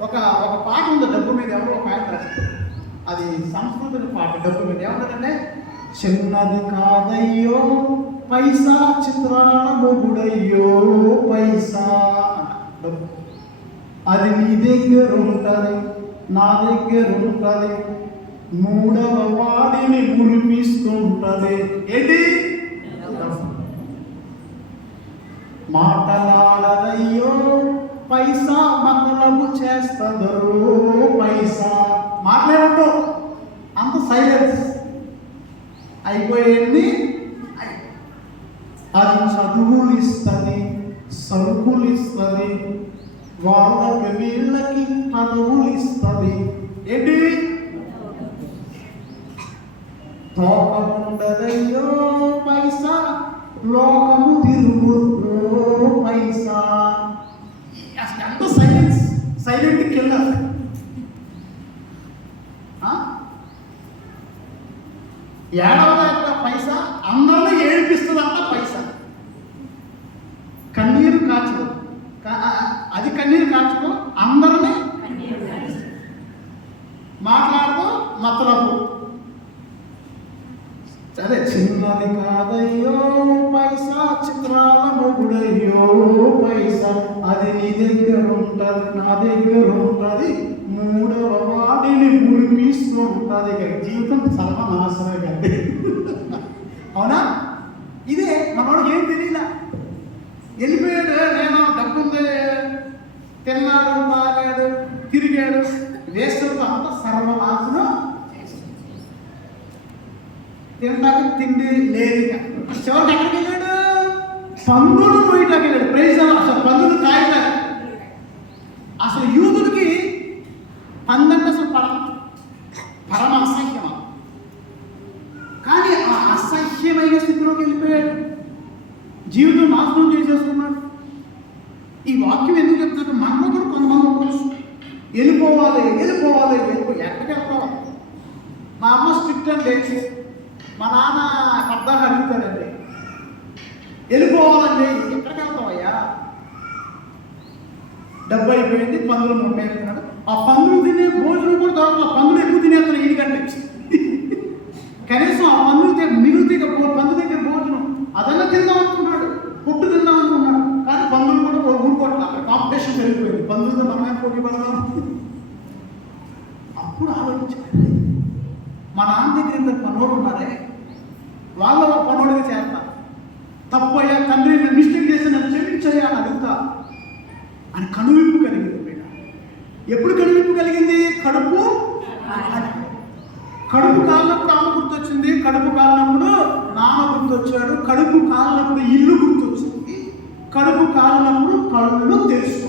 ఒక ఒక పాట ఉంది డబ్బు మీద ఎవరో ఒక ఆయన రాశారు. అది సంస్కృతుల పాట డబ్బు మీద ఏమంటారంటే చిన్నది కాదయ్యో పైసా చిత్రాల మొగుడయ్యో పైసా డబ్బు. అది నీ దగ్గర ఉంటుంది నా దగ్గర ఉంటుంది మూడవ వాడిని మురిపిస్తుంటది. ఏంటి? మాటలాడదయ్యో పైసా మతలము చేస్తదరో పైసా. మాట్లాడటం అంత సైలెన్స్ అయిపోయింది. అది చదువులు ఇస్తుంది సరుకులు ఇస్తుంది వాళ్ళకి వీళ్ళకి పదవులు ఇస్తుంది ఏంటి? తోకముండదయ్యో పైసా. లోకము తిరుగు సైలెంట్ కిల్లర్ ఏడవదంట పైసా? అందరినీ ఏడిపిస్తుందంట పైసా? కన్నీరు కాచుకో. అది కన్నీరు కాచుకో అందరినీ మాట్లాడుతూ మతలపు సరే చిన్నది కాదయ్యో పైసా చిత్రాల మొగుడయ్యో పైసా అది నీ దగ్గర ఉంటుంది నా దగ్గర ఉంటుంది. మూడవ వాటిని మురిపిస్తూ ఉంటుంది ఇక జీవితం సర్వనాశనం కండి అవునా? ఇదే మనోడు ఏం తెలియలా వెళ్ళిపోయాడు నేను డబ్బుంది తిన్నాడు తాగాడు తిరిగాడు. వేస్తులతో అంత సర్వనాశనం తినడానికి తిండి లేదు ఇక. చివరికి ఎక్కడికి వెళ్ళాడు పందులు పోయిటాకి వెళ్ళాడు ప్రైజ్ అసలు పందులు కాయటారు అసలు యూదుడికి పందంటే అసలు పరమ పరమ అసహ్యమా? కానీ ఆ అసహ్యమైన స్థితిలోకి వెళ్ళిపోయాడు. జీవితం నాశనం చేసేసుకున్నాడు. ఈ వాక్యం ఎందుకు చెప్తున్నట్టు మనం కూడా కొంతమంది ఉండొచ్చు వెళ్ళిపోవాలి వెళ్ళిపోవాలి వెళ్ళిపో ఎక్కడికి వెళ్తావా మా అమ్మ స్ట్రిక్ట్ అండి మా నాన్న అర్థాన్ని అడుగుతాడండి. వెళ్ళిపోవాలండి ఎక్కడికి వెళ్తావయ్యా డబ్బు అయిపోయింది పందులు ముప్పేస్తున్నాడు ఆ పందులు తినే భోజనం కూడా దొరకదు పందులు ఎక్కువ తినేస్తున్నాయి ఎందుకంటే కనీసం ఆ పందులు తినే మిగులుతే పందు దగ్గర భోజనం. అదన్నా తిందాం అనుకున్నాడు. పుట్టు తిందాం అనుకున్నాడు. కానీ పందులు కూడా ఓ ఊరుకోవట్లేదు అక్కడ కాంపిటీషన్ పెరిగిపోయింది. పందులతో మనమే పోటీ పడదాం అప్పుడు ఆలోచించాడు మా నాన్న దగ్గర ఇంత పనులు ఉన్నారే. అని కనువిప్పు కలిగింది బిడ్డ. ఎప్పుడు కనువిప్పు కలిగింది? కడుపు కడుపు కాలినప్పుడు అమ్మ గుర్తొచ్చింది. కడుపు కాలినప్పుడు నాన్న గుర్తొచ్చాడు. కడుపు కాలినప్పుడు ఇల్లు గుర్తొచ్చింది. కడుపు కాలినప్పుడు కళ్ళు తెలుసు.